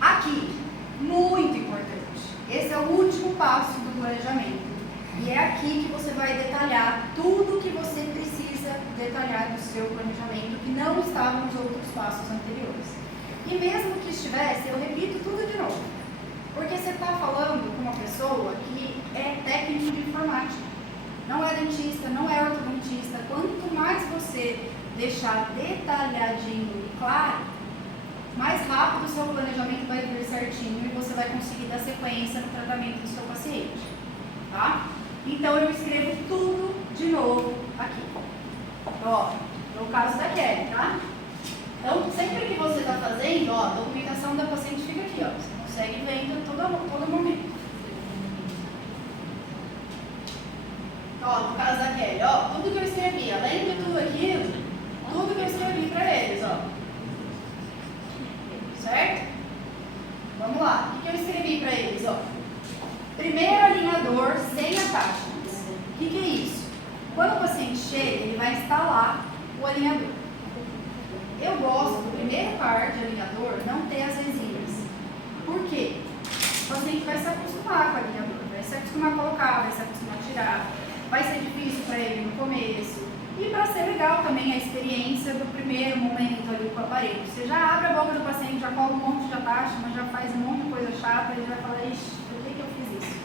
Aqui, muito importante, esse é o último passo do planejamento. E é aqui que você vai detalhar tudo que você precisa detalhar no seu planejamento, que não estava nos outros passos anteriores. E mesmo que estivesse, eu repito tudo de novo. Porque você está falando com uma pessoa que é técnico de informática, não é dentista, não é ortodontista. Quanto mais você deixar detalhadinho e claro, mais rápido o seu planejamento vai vir certinho e você vai conseguir dar sequência no tratamento do seu paciente, tá? Então eu escrevo tudo de novo aqui. Ó, no caso da Kelly, tá? Então, sempre que você está fazendo, ó, a documentação da paciente fica aqui, ó. Você consegue vendo todo momento. Ó, no caso da Kelly, ó, tudo que eu escrevi, além de tudo aquilo, tudo que eu escrevi para eles, ó. Certo? Vamos lá. O que eu escrevi para eles? Ó? Primeiro alinhador sem attachments. O que é isso? Quando o paciente chega, ele vai instalar o alinhador. Eu gosto do primeiro par de alinhador não ter as resinas. Por quê? O paciente vai se acostumar com o alinhador, vai se acostumar a colocar, vai se acostumar a tirar. Vai ser difícil para ele no começo. E para ser legal também a experiência do primeiro momento ali com o aparelho. Você já abre a boca do paciente, já cola um monte de attachment, já faz um monte de coisa chata, ele vai falar, ixi, por que eu fiz isso?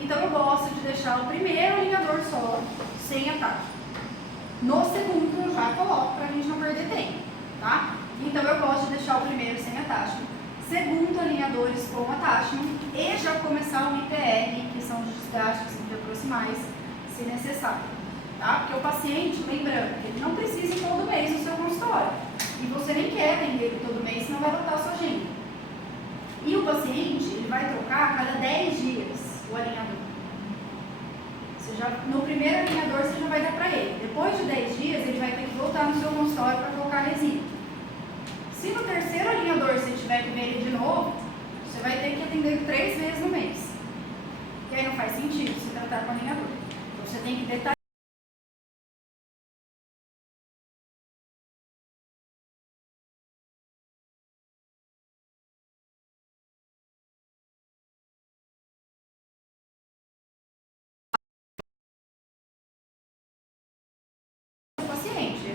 Então eu gosto de deixar o primeiro alinhador só, sem attachment. No segundo eu já coloco para a gente não perder tempo, tá? Então eu gosto de deixar o primeiro sem attachment. Segundo, alinhadores com attachment e já começar o IPR, que são os desgastes interproximais, se necessário. Tá? Porque o paciente, lembrando, ele não precisa ir todo mês no seu consultório. E você nem quer atender ele todo mês, senão vai lotar a sua agenda. E o paciente, ele vai trocar a cada 10 dias o alinhador. No primeiro alinhador, você já vai dar para ele. Depois de 10 dias, ele vai ter que voltar no seu consultório para colocar a resina. Se no terceiro alinhador você tiver que ver ele de novo, você vai ter que atender 3 vezes no mês. E aí não faz sentido você tratar com o alinhador. Então você tem que detalhar.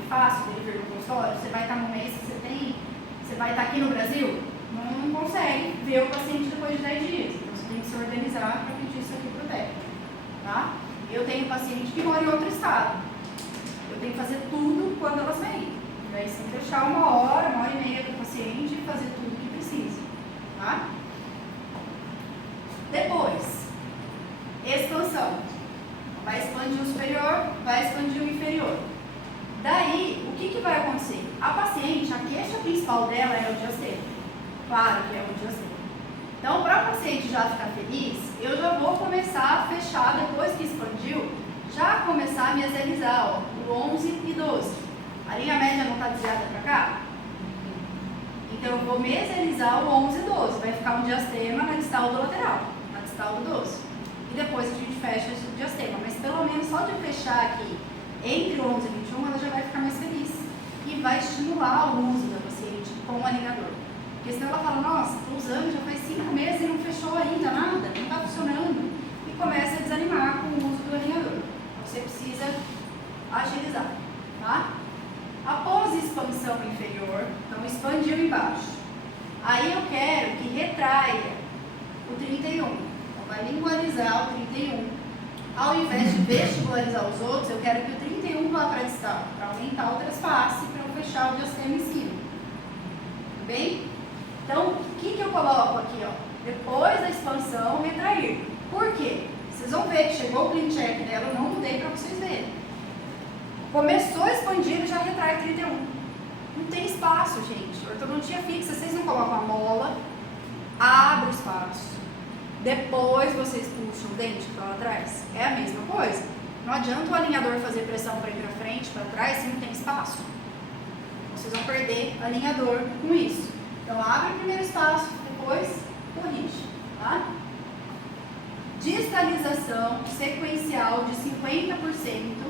Fácil ele vir no consultório, você vai estar no mês, você vai estar aqui no Brasil, não consegue ver o paciente depois de 10 dias. Então você tem que se organizar para pedir isso aqui para o técnico, tá? Eu tenho paciente que mora em outro estado. Eu tenho que fazer tudo quando elas vêm. Daí você tem que deixar 1 hora, 1h30 para o paciente e fazer tudo o que precisa, tá? Depois, expansão. Vai expandir o superior, vai expandir o inferior. Daí, o que vai acontecer? A paciente, a queixa principal dela é o diastema. Claro que é o diastema. Então, para a paciente já ficar feliz, eu já vou começar a fechar, depois que expandiu, já começar a mesializar, ó, o 11 e 12. A linha média não está desviada para cá? Então, eu vou mesializar o 11 e 12. Vai ficar um diastema na distal do lateral, na distal do 12. E depois a gente fecha esse diastema. Mas pelo menos só de fechar aqui entre o 11 e 21, ela já vai ficar mais feliz. E vai estimular o uso da paciente com o alinhador. Porque senão ela fala, nossa, estou usando já faz 5 meses e não fechou ainda nada, não está funcionando. E começa a desanimar com o uso do alinhador. Você precisa agilizar, tá? Após expansão inferior, então expandiu embaixo. Aí eu quero que retraia o 31. Então vai lingualizar o 31. Ao invés de vestibularizar os outros, eu quero que o 31 vá para a distal, para aumentar o transpasse, para eu fechar o diastema em cima. Tudo bem? Então, o que eu coloco aqui? Ó? Depois da expansão, retrair. Por quê? Vocês vão ver que chegou o clean check dela, eu não mudei para vocês verem. Começou a expandir, já retrai 31. Não tem espaço, gente. Ortodontia fixa, vocês não colocam a mola, abre o espaço. Depois vocês puxam o dente para lá atrás. É a mesma coisa. Não adianta o alinhador fazer pressão para ir para frente, para trás, se não tem espaço. Vocês vão perder alinhador com isso. Então, abre o primeiro espaço, depois corrige, tá? Distalização sequencial de 50%.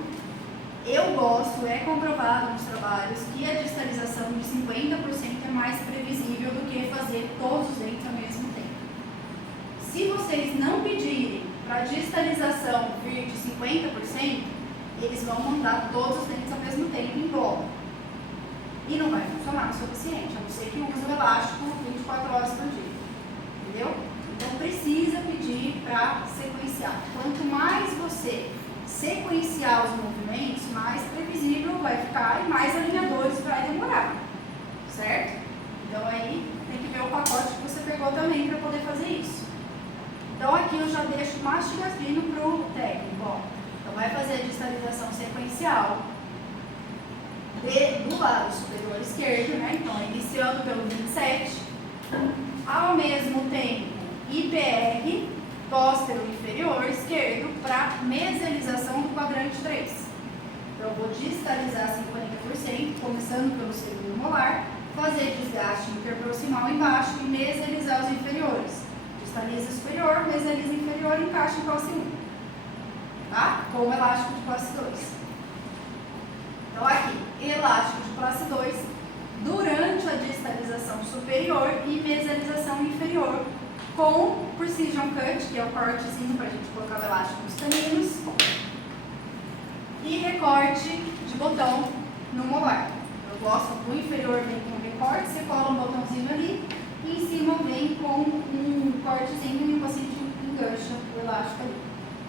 Eu gosto, é comprovado nos trabalhos, que a distalização de 50% é mais previsível do que fazer todos os dentes ao mesmo tempo. Se vocês não pedirem para a distalização vir de 50%, eles vão mandar todos os dentes ao mesmo tempo em bloco. E não vai funcionar no seu paciente, a não ser que use o elástico 24 horas por dia. Entendeu? Então precisa pedir para sequenciar. Quanto mais você sequenciar os movimentos, mais previsível vai ficar e mais alinhadores vai demorar. Certo? Então aí tem que ver o pacote que você pegou também para poder fazer isso. Então aqui eu já deixo mastigadinho para o técnico. Ó. Então vai fazer a distalização sequencial do lado superior esquerdo, né? Então iniciando pelo 27, ao mesmo tempo IPR póstero inferior esquerdo para mesialização do quadrante 3. Então eu vou distalizar 50%, começando pelo segundo molar, fazer desgaste interproximal embaixo e mesializar os inferiores. Distaliza superior, mesializa inferior e encaixa em classe 1. Tá? Com o elástico de classe 2. Então aqui, elástico de classe 2 durante a distalização superior e mesialização inferior com precision cut, que é o cortezinho para a gente colocar o elástico nos caninos, e recorte de botão no molar. Eu gosto do inferior vem com recorte, você cola um botãozinho ali e em cima vem com um cortezinho e o paciente engancha o elástico ali.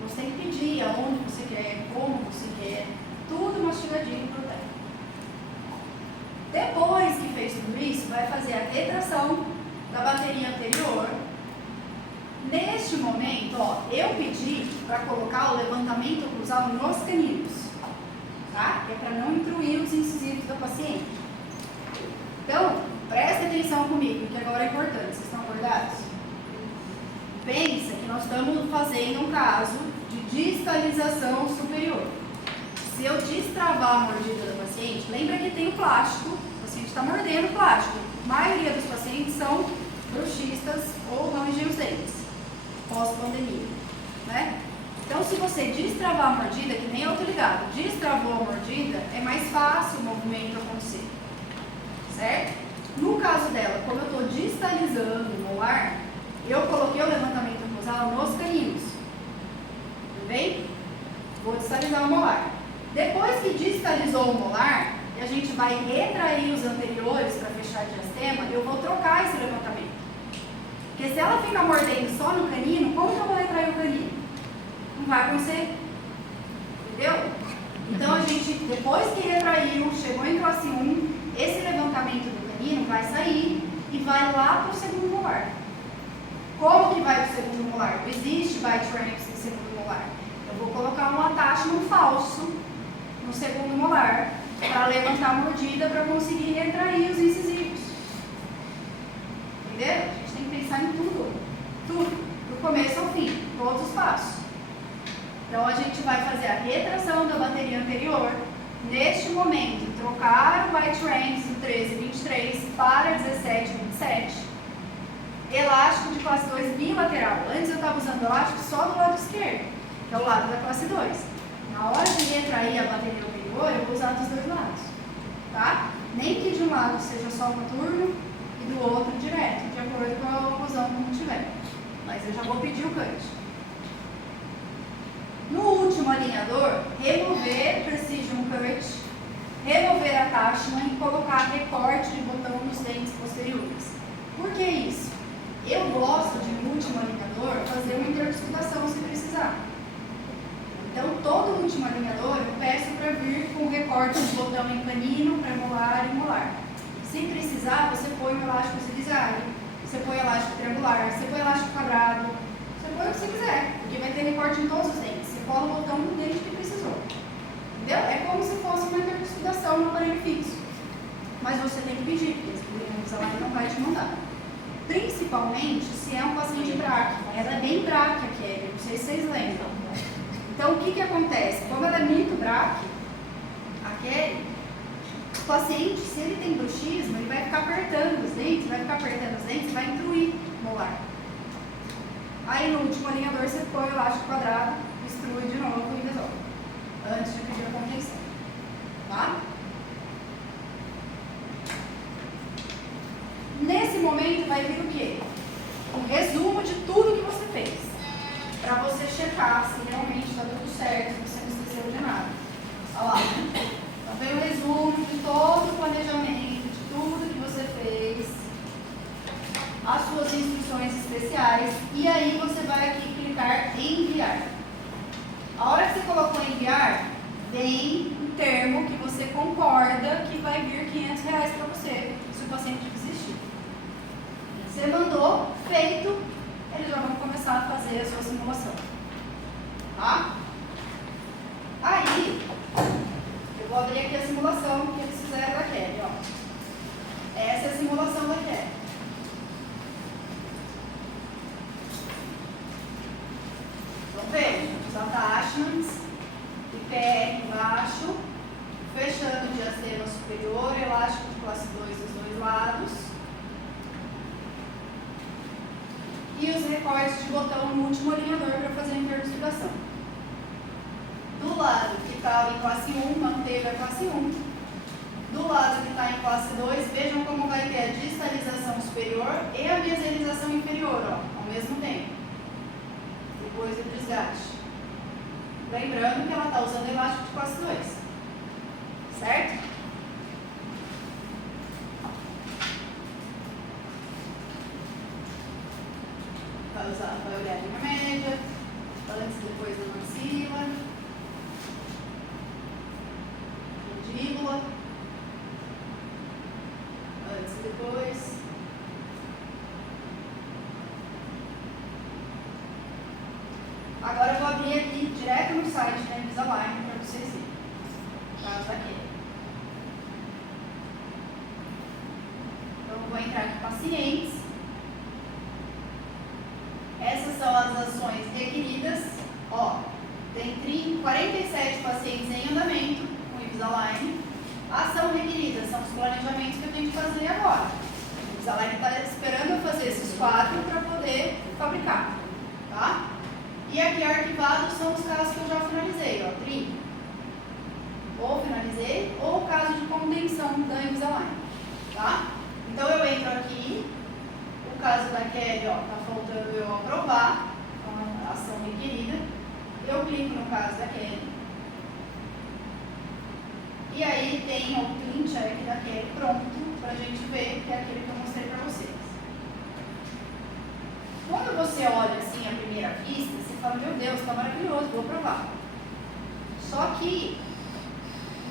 Você tem que pedir aonde você quer, como você quer, tudo mastigadinho para o técnico. Depois que fez tudo isso, vai fazer a retração da bateria anterior. Neste momento, ó, eu pedi para colocar o levantamento cruzado nos caninos, tá? Que é para não intruir os incisivos da paciente. Então, preste atenção comigo, que agora é importante, vocês estão acordados? Pensa que nós estamos fazendo um caso de distalização superior. Se eu destravar a mordida da paciente, lembra que tem o plástico, o paciente está mordendo o plástico. A maioria dos pacientes são bruxistas ou rangem os dentes, pós-pandemia, né? Então, se você destravar a mordida, que nem autoligado, destravou a mordida, é mais fácil o movimento acontecer, certo? No caso dela, como eu estou distalizando o molar, eu coloquei o levantamento cruzado nos caninos, tudo bem? Vou distalizar o molar. Depois que distalizou o molar, e a gente vai retrair os anteriores para fechar a diastema, eu vou trocar esse levantamento. Porque se ela ficar mordendo só no canino, como que eu vou retrair o canino? Não vai acontecer. Entendeu? Então a gente, depois que retraiu, chegou em classe 1, esse levantamento do canino vai sair e vai lá para o segundo molar. Como que vai para o segundo molar? Não existe bite ramps no segundo molar. Eu vou colocar um attachment falso no segundo molar para levantar a mordida para conseguir retrair os incisivos. Entendeu? A gente tem que pensar em tudo. Tudo. Do começo ao fim. Todos os passos. Então a gente vai fazer a retração da bateria anterior. Neste momento, trocar o bite ramps do 13 e 23 para 17 e 27. Elástico de classe 2 bilateral. Antes eu estava usando elástico só do lado esquerdo, que é o lado da classe 2. Na hora de retrair a bateria anterior, eu vou usar dos dois lados, tá? Nem que de um lado seja só noturno e do outro direto, de acordo com a oclusão que tiver. Mas eu já vou pedir o cut. No último alinhador, remover precision cut, remover attachment e colocar recorte de botão nos dentes posteriores. Por que isso? Eu gosto de, no último alinhador, fazer uma interdisputação se precisar. Então, todo último alinhador eu peço para vir com recorte de botão em canino, premolar e molar. Se precisar, você põe o elástico zigue-zague, você põe elástico triangular, você põe elástico quadrado, você põe o que você quiser, porque vai ter recorte em todos os dentes. Você cola o botão no dente que precisou. Entendeu? É como se fosse uma interpretação no aparelho fixo. Mas você tem que pedir, porque o Invisalign não vai te mandar. Principalmente se é um paciente bráquia. Ela é bem bráquia, Kelly, não sei se vocês lembram. Então, o que acontece? Como ela é muito bráquia, a Kelly, o paciente, se ele tem bruxismo, ele vai ficar apertando os dentes, vai intruir molar. Aí, no último alinhador, você põe o elástico quadrado, extrui de novo e resolve. Antes de pedir a contenção. Tá? Nesse momento vai vir o quê? Um resumo de tudo que você fez. Para você checar se realmente está tudo certo, se você não esqueceu de nada. Olha lá. Então vem o resumo de todo o planejamento, de tudo que você fez, as suas instruções especiais, e aí você vai aqui clicar em enviar. A hora que você colocou em enviar, vem um termo que você concorda que vai vir R$500 para você, se o paciente desistir. Você mandou, feito, eles já vão começar a fazer a sua simulação. Tá? Aí, eu vou abrir aqui a simulação que eles fizeram da Kelly, ó. Essa é a simulação da Kelly. Então, veja, os attachments, IPR embaixo, fechando o diastema superior, elástico de classe 2 dos dois lados. E os recortes de botão no último alinhador para fazer a interligação. Do lado que estava em classe 1, manteve a classe 1. Do lado que está em classe 2, vejam como vai ter a distalização superior e a mesialização inferior, ó, ao mesmo tempo. Depois do desgaste. Lembrando que ela está usando elástico de classe 2. Certo? Vai olhar a linha média, antes e depois da maxila, mandíbula, antes e depois. Agora eu vou abrir aqui direto no site da Invisalign para vocês verem. Tá aqui. Então eu vou entrar aqui em pacientes. Essas são as ações requeridas. Ó, tem 47 pacientes em andamento com Invisalign. A ação requerida são os planejamentos que eu tenho que fazer agora. O Invisalign está esperando eu fazer esses 4 para poder fabricar. Tá? E aqui arquivados são os casos que eu já finalizei. Ó, 30. Ou finalizei, ou o caso de contenção da Invisalign. Tá? Então eu entro aqui. O caso da Kelly, ó, tá faltando eu aprovar a ação requerida. Eu clico no caso da Kelly. E aí tem o clean check da Kelly pronto pra gente ver, que é aquele que eu mostrei pra vocês. Quando você olha assim à primeira vista, você fala, meu Deus, tá maravilhoso, vou aprovar. Só que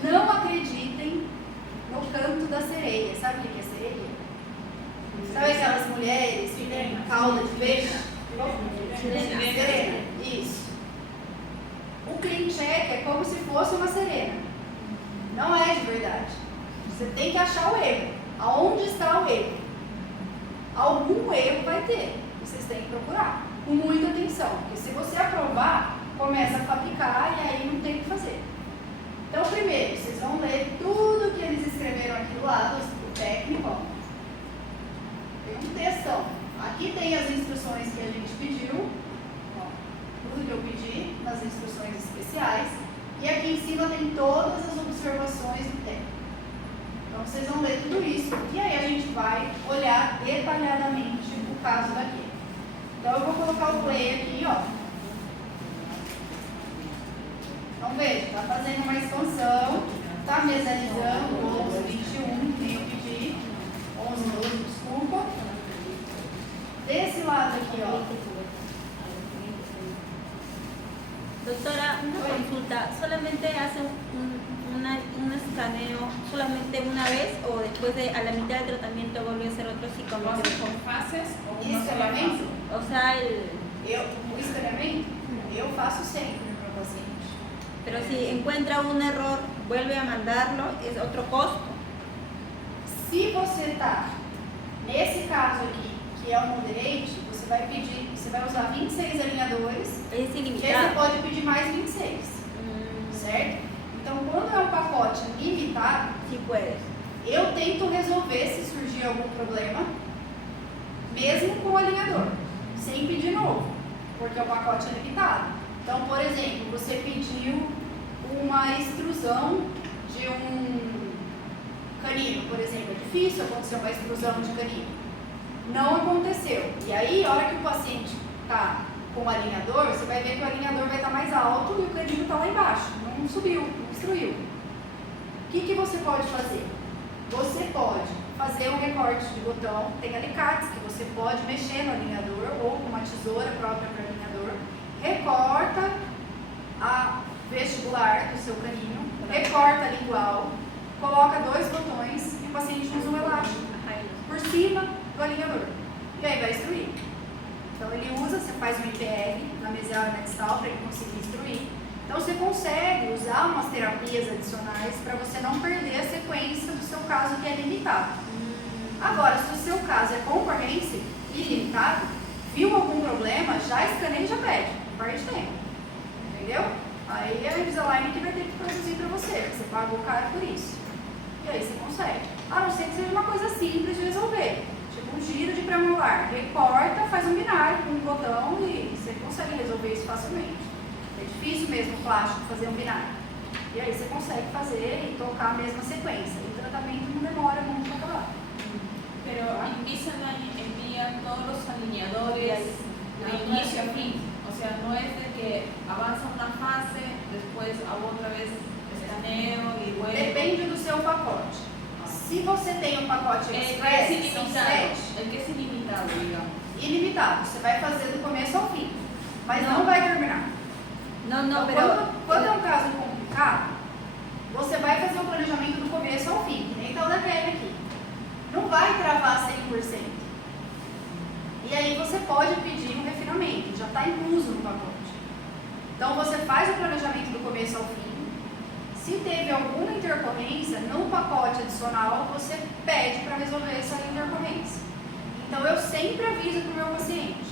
não acreditem no canto da sereia. Sabe o que é sereia? Sabe aquelas mulheres que têm cauda de peixe? Serena. Isso. O clean check é como se fosse uma serena. Não é de verdade. Você tem que achar o erro. Aonde está o erro? Algum erro vai ter. Vocês têm que procurar. Com muita atenção. Porque se você aprovar, começa a fabricar e aí não tem o que fazer. Então, primeiro, vocês vão ler tudo que eles escreveram aqui do lado, o técnico, ó. Tem um textão. Aqui tem as instruções que a gente pediu, ó, tudo que eu pedi nas instruções especiais. E aqui em cima tem todas as observações do técnico. Então vocês vão ler tudo isso. E aí a gente vai olhar detalhadamente o caso daqui. Então eu vou colocar o play aqui, ó. Então veja, está fazendo uma expansão, está mesializando o 11, 21, que nem eu pedi. 11, 12, desculpa. Desse lado aqui, ó. Doctora, una consulta, ¿solamente hace un escaneo solamente una vez o después de a la mitad del tratamiento vuelve a hacer otro psicometría? ¿Con fases ou E uma escaneamento? O sea, O escaneamento eu faço sempre para o paciente. Pero si encuentra un error, vuelve a mandarlo, es otro costo. Se você está nesse caso aqui, que é o moderate, você vai usar 26 alinhadores, Es e aí você ilimitado. pode pedir mais 26, certo? Então, quando é um pacote limitado, Si puedes. eu tento resolver se surgir algum problema, mesmo com o alinhador, sem pedir novo, porque o pacote é limitado. Então, por exemplo, você pediu uma extrusão de um canino, por exemplo. É difícil acontecer uma extrusão de canino. Não aconteceu. E aí, a hora que o paciente está com o alinhador, você vai ver que o alinhador vai estar mais alto e o canino está lá embaixo. Não subiu, não destruiu. O que você pode fazer? Você pode fazer um recorte de botão, tem alicates que você pode mexer no alinhador ou com uma tesoura própria para o alinhador, recorta a vestibular do seu canino, recorta a lingual, coloca 2 botões e o paciente usa um elástico por cima do alinhador. E aí vai extruir. Então ele usa, você faz um IPL na mesial e na distal para ele conseguir extruir. Então você consegue usar umas terapias adicionais para você não perder a sequência do seu caso que é limitado. Agora, se o seu caso é concorrência ilimitado, viu algum problema, já escaneia e já pede, perde tempo. Entendeu? Aí é a Invisalign que vai ter que produzir para você, você pagou caro por isso. E aí você consegue. A não ser que seja uma coisa simples de resolver. Tipo um giro de premolar, recorta, faz um binário com um botão e você consegue resolver isso facilmente. É difícil mesmo o plástico fazer um binário. E aí você consegue fazer e tocar a mesma sequência. E o tratamento não demora muito para acabar. Pero Invisalign envía todos los alineadores de inicio a fin. O sea, no es de que avanza una fase, después hago otra vez escaneo y vuelvo. Depende do seu pacote. Se você tem um pacote El que es express, são ilimitado, 7, el que es ilimitado, digamos. ilimitado. Você vai fazer do começo ao fim. Mas Não. não vai terminar. No, no, Então, pero quando é um caso complicado, você vai fazer o planejamento do começo ao fim, que nem tá o da Kelly aqui. Não vai travar 100%. E aí você pode pedir um refinamento, já está incluso no pacote. Então você faz o planejamento do começo ao fim. Se teve alguma intercorrência, no pacote adicional você pede para resolver essa intercorrência. Então eu sempre aviso para o meu paciente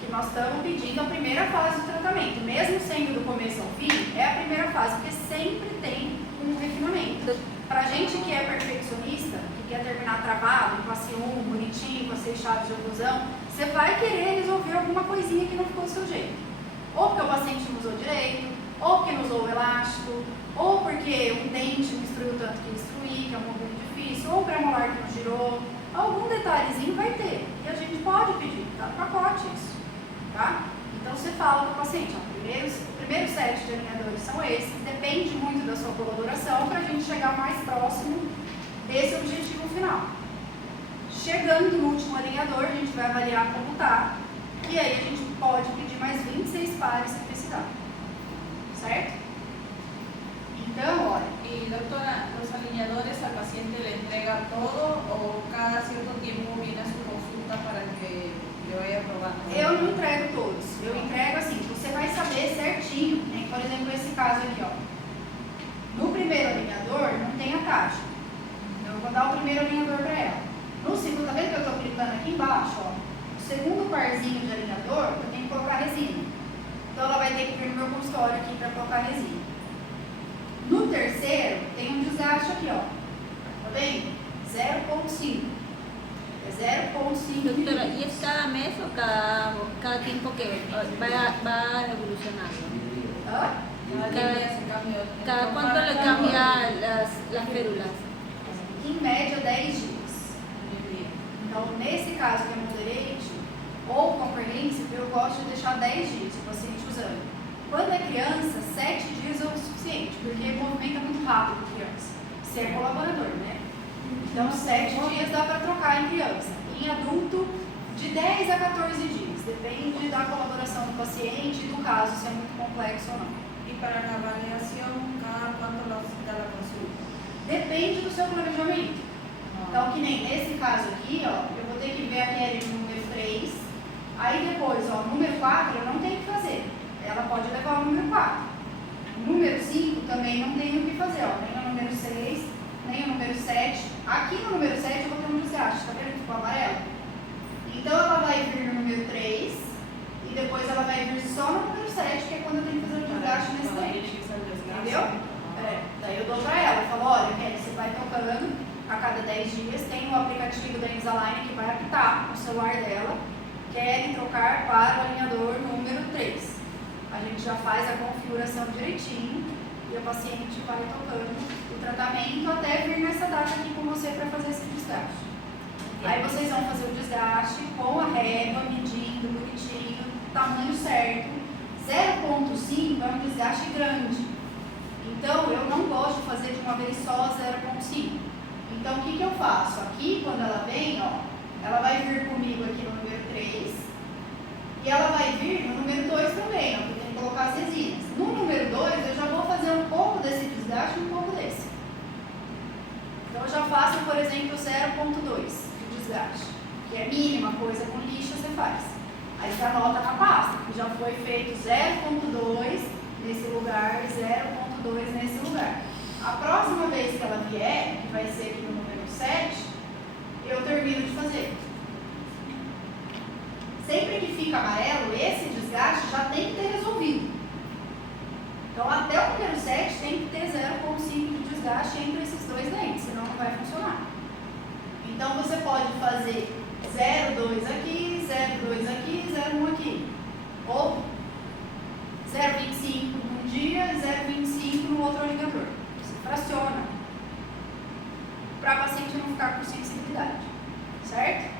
que nós estamos pedindo a primeira fase do tratamento, mesmo sendo do começo ao fim, é a primeira fase, porque sempre tem um refinamento. Para gente que é perfeccionista, que quer terminar travado, com a C1, bonitinho, com as 6 chaves de oclusão, você vai querer resolver alguma coisinha que não ficou do seu jeito. Ou porque o paciente não usou direito, ou porque não usou o elástico, ou porque um dente não instruiu tanto que instruir, que é um movimento difícil, ou um premolar que não girou. Algum detalhezinho vai ter. E a gente pode pedir, tá no pacote isso. Tá? Então você fala para o paciente, ó, o primeiro set de alinhadores são esses, depende muito da sua colaboração para a gente chegar mais próximo desse objetivo final. Chegando no último alinhador, a gente vai avaliar como está, e aí a gente pode pedir mais 26 pares se precisar. Certo? Então, olha. Y doctora, ¿los alineadores al paciente le entrega todo o cada cierto tiempo viene a su consulta para que le vaya probando? Eu não entrego todos, eu entrego assim, você vai saber certinho, né? Por exemplo, esse caso aqui, ó. No primeiro alinhador não tem a taxa, então eu vou dar o primeiro alinhador para ela. No segundo, tá vendo que eu estou aplicando aqui embaixo, ó? O segundo parzinho de alinhador, eu tenho que colocar resina. Então ela vai ter que vir no meu consultório aqui para colocar resina. No terceiro, tem um desgaste aqui, ó. Tá vendo? 0,5. É 0,5 doctora, ¿y milímetros. es cada mes o cada tiempo que va evolucionando? Hã? Cada día se cambia. ¿Cada cuánto le cambia las férulas? Em média, 10 dias. Então, nesse caso que é moderate ou concorrência, eu gosto de deixar 10 dias o paciente usando. Quando é criança, 7 dias é o suficiente, porque movimenta muito rápido a criança. Se é colaborador, né? Então, 7 dias dá para trocar em criança. Em adulto, de 10 a 14 dias. Depende da colaboração do paciente e do caso, se é muito complexo ou não. Y para la validación, ¿cada cuánto la da la consulta? Depende do seu planejamento. Então, que nem nesse caso aqui, ó, eu vou ter que ver a Kelly no número 3. Aí depois, ó, número 4 eu não tenho que fazer. Ela pode levar o número 4. Número 5 também não tenho o que fazer, ó, nem o número 6, nem o número 7. Aqui no número 7 eu vou ter um desgaste, tá vendo que ficou amarelo? Então ela vai vir no número 3 e depois ela vai vir só no número 7, que é quando eu tenho que fazer o desgaste nesse dente. Entendeu? Daí eu dou pra ela, eu falo, olha, Kelly, você vai tocando a cada 10 dias, tem o aplicativo da Invisalign que vai apitar no celular dela, querem trocar para o alinhador número 3. A gente já faz a configuração direitinho e a paciente vai tocando o tratamento até vir nessa data aqui com você para fazer esse desgaste. Aí vocês vão fazer o desgaste com a régua, medindo bonitinho, tamanho certo. 0,5 é um desgaste grande. Então, eu não gosto de fazer de uma vez só 0,5. Então, o que eu faço? Aqui, quando ela vem, ó, ela vai vir comigo aqui no número 3 e ela vai vir no número 2 também, ó, que eu tenho que colocar as resinas. No número 2, eu já vou fazer um pouco desse desgaste e um pouco desse. Então, eu já faço, por exemplo, 0,2 de desgaste, que é mínima coisa, com lixa você faz. Aí você anota na pasta, que já foi feito 0,2 nesse lugar, 0,2 nesse lugar. A próxima vez que ela vier, que vai ser aqui no número 7, eu termino de fazer. Sempre que fica amarelo, esse desgaste já tem que ter resolvido. Então, até o número 7 tem que ter 0,5 de desgaste entre esses dois dentes, senão não vai funcionar. Então, você pode fazer 0,2 aqui, 0,2 aqui, 0,1 aqui. Ou 0,25 num dia, 0,25 no outro alinhador. Você fraciona para a paciente não ficar com sensibilidade, certo?